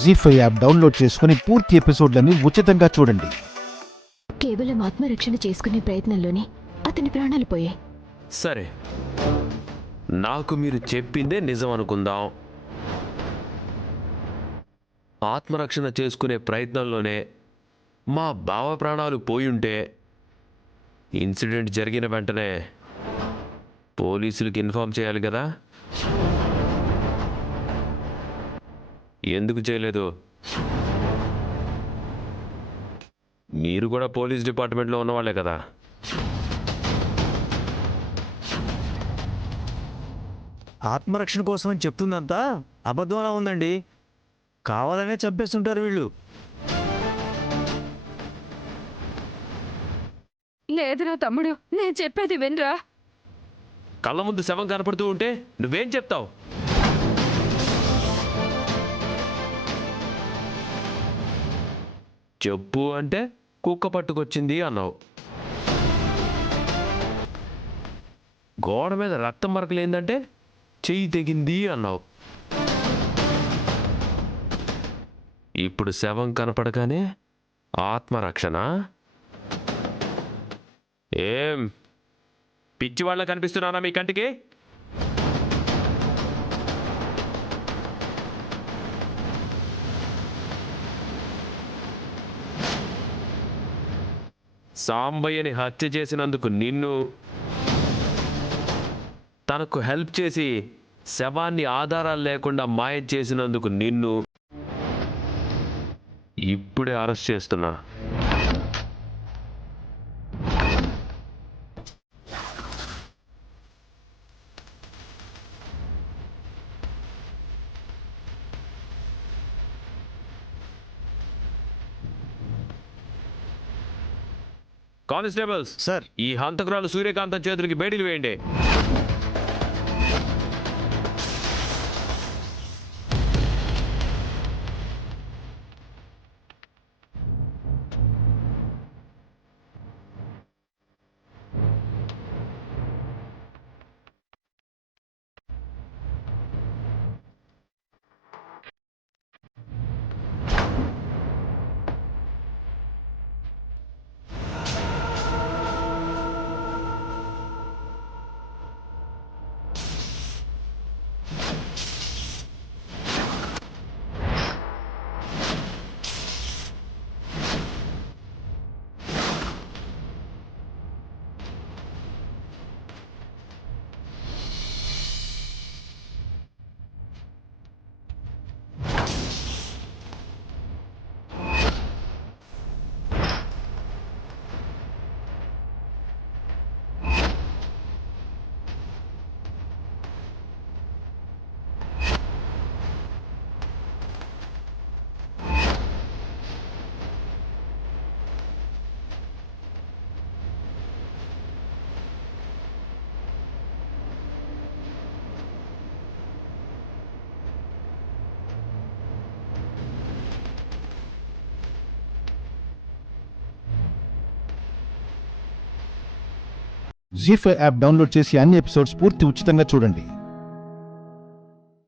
జీ5 app download చేసుకుని పూర్తి ఎపిసోడ్లని ఉచితంగా చూడండి. కేవలం ఆత్మరక్షణ చేసుకునే ప్రయత్నంలోనే అతని ప్రాణాలు పోయాయి. సరే, నాకు మీరు చెప్పిందే నిజం అనుకుందాం. ఆత్మరక్షణ చేసుకునే ప్రయత్నంలోనే మా బావ ప్రాణాలు పోయుంటే ఇన్సిడెంట్ జరిగిన వెంటనే పోలీసులకు ఇన్ఫార్మ్ చేయాలి కదా. ఎందుకు చేయలేదు? మీరు కూడా పోలీస్ డిపార్ట్మెంట్లో ఉన్నవాళ్లే కదా. ఆత్మరక్షణ కోసం అని చెప్తుందంతా అబద్ధంలా ఉందండి. కావాలనే చంపేస్తుంటారు వీళ్ళు. లేదురా తమ్ముడు, నేను చెప్పేది వినరా. కళ్ళ ముందు శవం కనపడుతూ ఉంటే నువ్వేం చెప్తావు? చెప్పు అంటే కుక్క పట్టుకొచ్చింది అన్నావు. గోడ మీద రక్తం మరకలేందంటే చెయ్యి తెగింది అన్నావు. ఇప్పుడు శవం కనపడగానే ఆత్మరక్షణ? ఏం పిచ్చివాళ్ళ కనిపిస్తున్నానా మీ కంటికి? సాంబయ్యని హత్య చేసినందుకు నిన్ను, తనకు హెల్ప్ చేసి శవాన్ని ఆధారాలు లేకుండా మాయం చేసినందుకు నిన్ను ఇప్పుడే అరెస్ట్ చేస్తున్నా. కానిస్టేబుల్స్ సార్, ఈ హంతకురాలు సూర్యకాంతం చేతులకి బేడీలు వేయండి. జీ5 యాప్ డౌన్లోడ్ చేసి అన్ని ఎపిసోడ్స్ పూర్తి ఉచితంగా చూడండి.